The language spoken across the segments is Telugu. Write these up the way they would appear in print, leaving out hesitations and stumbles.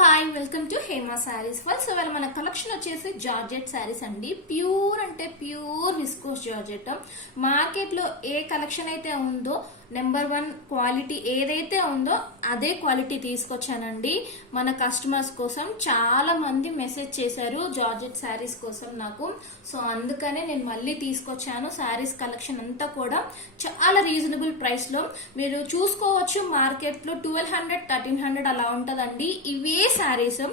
Hi welcome to Hema saris first ఇవాళ మన కలెక్షన్ వచ్చేసి జార్జెట్ శారీస్ అండి. ప్యూర్ అంటే ప్యూర్ విస్కోస్ జార్జెట్. మార్కెట్ లో ఏ కలెక్షన్ అయితే ఉందో నెంబర్ 1 క్వాలిటీ ఏదైతే ఉందో అదే క్వాలిటీ తీసుకొచ్చానండి మన కస్టమర్స్ కోసం. చాలా మంది మెసేజ్ చేశారు జార్జెట్ శారీస్ కోసం నాకు, సో అందుకనే నేను మళ్ళీ తీసుకొచ్చాను. శారీస్ కలెక్షన్ అంతా కూడా చాలా రీజనబుల్ ప్రైస్ లో మీరు చూసుకోవచ్చు. మార్కెట్ లో 1200 1300 అలా ఉంటదండి. ఇవే శారీస్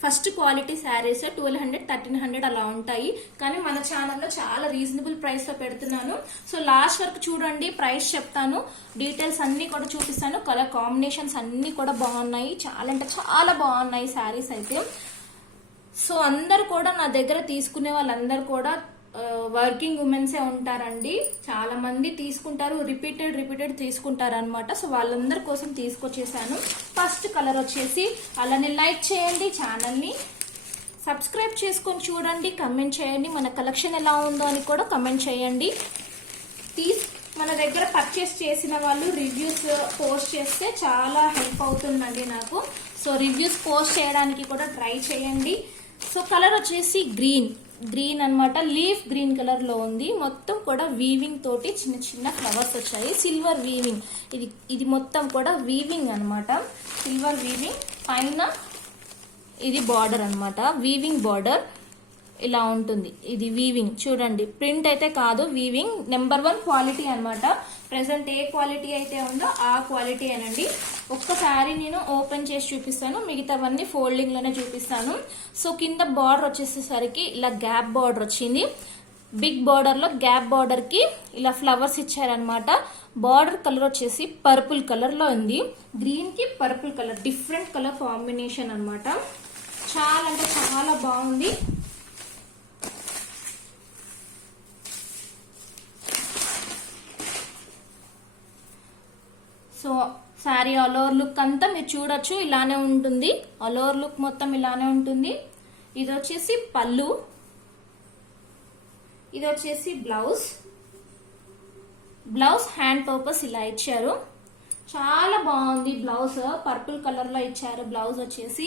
ఫస్ట్ క్వాలిటీ శారీస్ 1200 1300 అలా ఉంటాయి, కానీ మన ఛానల్లో చాలా రీజనబుల్ ప్రైస్ లో పెడుతున్నాను. సో లాస్ట్ వరకు చూడండి, ప్రైస్ చెప్తాను, డీటెయిల్స్ అన్ని కూడా చూపిస్తాను. కలర్ కాంబినేషన్స్ అన్ని కూడా బాగున్నాయి, చాలా అంటే చాలా బాగున్నాయి శారీస్ అయితే. సో అందరు కూడా నా దగ్గర తీసుకునే వాళ్ళందరూ కూడా వర్కింగ్ ఉమెన్సే ఉంటారండి. చాలా మంది తీసుకుంటారు, రిపీటెడ్ తీసుకుంటారు అనమాట. సో వాళ్ళందరి కోసం తీసుకొచ్చేసాను. ఫస్ట్ కలర్ వచ్చేసి, అలానే లైక్ చేయండి, ఛానల్ని సబ్స్క్రైబ్ చేసుకొని చూడండి, కమెంట్ చేయండి, మన కలెక్షన్ ఎలా ఉందో అని కూడా కమెంట్ చేయండి. మన దగ్గర పర్చేస్ చేసిన వాళ్ళు రివ్యూస్ పోస్ట్ చేస్తే చాలా హెల్ప్ అవుతుందండి నాకు. సో రివ్యూస్ పోస్ట్ చేయడానికి కూడా ట్రై చేయండి. సో కలర్ వచ్చేసి గ్రీన్ అన్నమాట, లీఫ్ గ్రీన్ కలర్ లో ఉంది. మొత్తం కూడా వీవింగ్ తోటి చిన్న చిన్న ఫ్లవర్స్ వచ్చాయి. సిల్వర్ వీవింగ్, ఇది మొత్తం కూడా వీవింగ్ అన్నమాట, సిల్వర్ వీవింగ్. పైన ఇది బార్డర్ అన్నమాట, వీవింగ్ బార్డర్ ఇలా ఉంటుంది. ఇది వీవింగ్ చూడండి, ప్రింట్ అయితే కాదు, వీవింగ్. నెంబర్ 1 క్వాలిటీ అన్నమాట. ప్రెసెంట్ ఏ క్వాలిటీ అయితే ఉందో ఆ క్వాలిటీ అనండి. ఒక్కసారి నేను ఓపెన్ చేసి చూపిస్తాను, మిగతావన్నీ ఫోల్డింగ్ లోనే చూపిస్తాను. సో కింద బార్డర్ వచ్చేసేసరికి ఇలా గ్యాప్ బార్డర్ వచ్చింది. బిగ్ బార్డర్ లో గ్యాప్ బార్డర్ కి ఇలా ఫ్లవర్స్ ఇచ్చారనమాట. బార్డర్ కలర్ వచ్చేసి పర్పుల్ కలర్ లో ఉంది. గ్రీన్ కి purple colour, different colour combination అన్నమాట. చాలా అంటే చాలా బాగుంది. So sari all over look అంతా మీరు చూడొచ్చు, ఇలానే ఉంటుంది. ఆల్ ఓవర్ లుక్ మొత్తం ఇలానే ఉంటుంది. ఇది వచ్చేసి పళ్ళు, ఇది వచ్చేసి బ్లౌజ్ హ్యాండ్ పర్పస్ ఇలా ఇచ్చారు. చాలా బాగుంది బ్లౌజ్, పర్పుల్ కలర్ లో ఇచ్చారు. బ్లౌజ్ వచ్చేసి,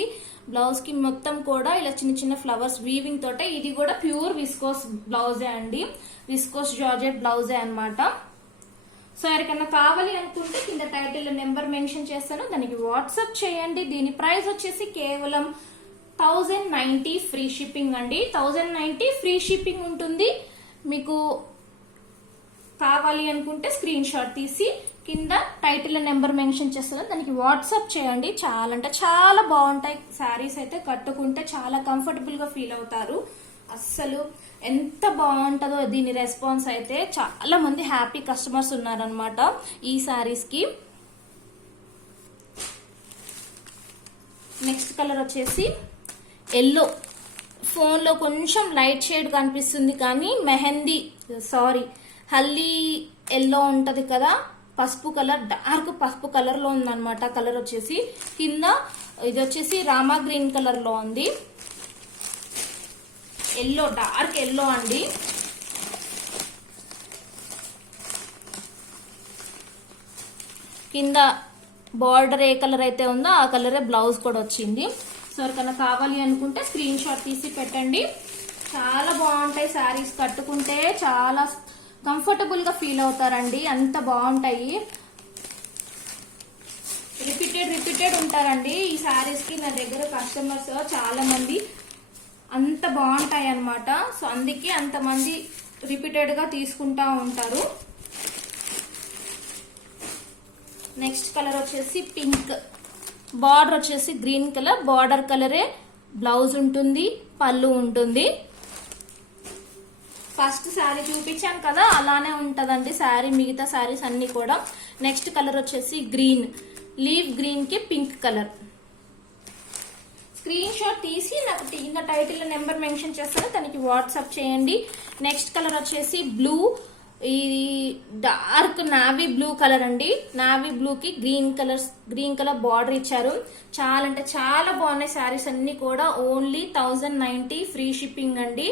బ్లౌజ్ కి మొత్తం కూడా ఇలా చిన్న చిన్న ఫ్లవర్స్ వీవింగ్ తోటే. ఇది కూడా ప్యూర్ విస్కోస్ బ్లౌజే అండి, విస్కోస్ జార్జెట్ బ్లౌజే అన్నమాట. సో ఎవరికన్నా కావాలి అనుకుంటే కింద టైటిల్ నెంబర్ మెన్షన్ చేస్తాను, దానికి వాట్సాప్ చేయండి. దీని ప్రైస్ వచ్చేసి కేవలం 1090 ఫ్రీ షిప్పింగ్ అండి. 1090 ఫ్రీ షిప్పింగ్ ఉంటుంది. మీకు కావాలి అనుకుంటే స్క్రీన్ షాట్ తీసి కింద టైటిల్ నెంబర్ మెన్షన్ చేస్తాను, దానికి వాట్సాప్ చేయండి. చాలా అంటే చాలా బాగుంటాయి శారీస్ అయితే, కట్టుకుంటే చాలా కంఫర్టబుల్ గా ఫీల్ అవుతారు. అస్సలు ఎంత బాగుంటుందో దీని రెస్పాన్స్ అయితే. చాలా మంది హ్యాపీ కస్టమర్స్ ఉన్నారనమాట ఈ శారీస్ కి. నెక్స్ట్ కలర్ వచ్చేసి ఎల్లో. ఫోన్ లో కొంచెం లైట్ షేడ్ కనిపిస్తుంది, కానీ హల్దీ ఎల్లో ఉంటది కదా, పసుపు కలర్, డార్క్ పసుపు కలర్ లో ఉందన్నమాట. కలర్ వచ్చేసి కింద ఇది వచ్చేసి రామా గ్రీన్ కలర్ లో ఉంది. ఎల్లో, డార్క్ ఎల్లో అండి. కింద బార్డర్ ఏ కలర్ అయితే ఉందో ఆ కలరే బ్లౌజ్ కూడా వచ్చింది. సో ఎవరికైనా కావాలి అనుకుంటే స్క్రీన్ షాట్ తీసి పెట్టండి. చాలా బాగుంటాయి శారీస్, కట్టుకుంటే చాలా కంఫర్టబుల్ గా ఫీల్ అవుతారండి, అంత బాగుంటాయి. రిపీటెడ్ ఉంటారండి ఈ శారీస్ కి. నా దగ్గర కస్టమర్స్ చాలా మంది అంత బాగుంటాయి అన్నమాట. సో అందుకే అంతమంది రిపీటెడ్ గా తీసుకుంటా ఉంటారు. నెక్స్ట్ కలర్ వచ్చేసి పింక్. బార్డర్ వచ్చేసి గ్రీన్ కలర్, బార్డర్ కలరే బ్లౌజ్ ఉంటుంది, పళ్ళు ఉంటుంది. ఫస్ట్ శారీ చూపించాను కదా, అలానే ఉంటదండి శారీ, మిగతా శారీస్ అన్ని కూడా. నెక్స్ట్ కలర్ వచ్చేసి గ్రీన్, లీవ్ గ్రీన్ కి పింక్ కలర్. స్క్రీన్ షాట్ తీసి నాకు టైటిల్ నెంబర్ మెన్షన్ చేస్తాను, దానికి వాట్సాప్ చేయండి. నెక్స్ట్ కలర్ వచ్చేసి బ్లూ, ఇది డార్క్ నావీ బ్లూ కలర్ అండి. నావీ బ్లూ కి గ్రీన్ కలర్ బార్డర్ ఇచ్చారు. చాలా అంటే చాలా బాగున్నాయి శారీస్ అన్ని కూడా. ఓన్లీ 1090 ఫ్రీ షిప్పింగ్ అండి.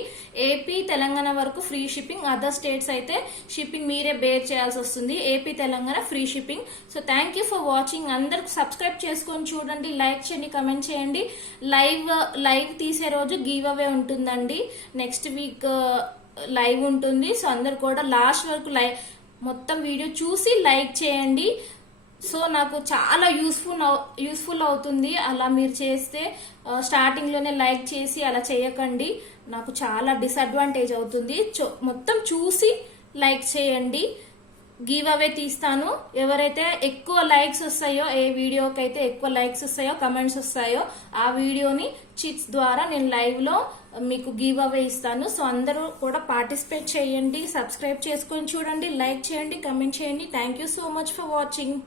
ఏపీ తెలంగాణ వరకు ఫ్రీ షిప్పింగ్. అదర్ స్టేట్స్ అయితే షిప్పింగ్ మీరే బేర్ చేయాల్సి వస్తుంది. AP Telangana free shipping. So thank you for watching. అందరికి సబ్స్క్రైబ్ చేసుకొని చూడండి, లైక్ చేయండి, కమెంట్ చేయండి. లైవ్ తీసే రోజు గివ్ అవే ఉంటుందండి. నెక్స్ట్ వీక్ లైవ్ ఉంటుంది. సో అందరు కూడా లాస్ట్ వరకు మొత్తం వీడియో చూసి లైక్ చేయండి. సో నాకు చాలా యూస్ఫుల్ అవుతుంది అలా మీరు చేస్తే. స్టార్టింగ్ లోనే లైక్ చేసి అలా చేయకండి, నాకు చాలా డిసడ్వాంటేజ్ అవుతుంది. మొత్తం చూసి లైక్ చేయండి. గివ్ అవే తీస్తాను. ఎవరైతే ఎక్కువ లైక్స్ వస్తాయో, ఏ వీడియోకి అయితే ఎక్కువ లైక్స్ వస్తాయో, కమెంట్స్ వస్తాయో, ఆ వీడియోని చిట్స్ ద్వారా నేను లైవ్ లో మీకు గివ్ అవే ఇస్తాను. సో అందరూ కూడా పార్టిసిపేట్ చేయండి, సబ్స్క్రైబ్ చేసుకొని చూడండి, లైక్ చేయండి, కమెంట్ చేయండి. Thank you so much for watching.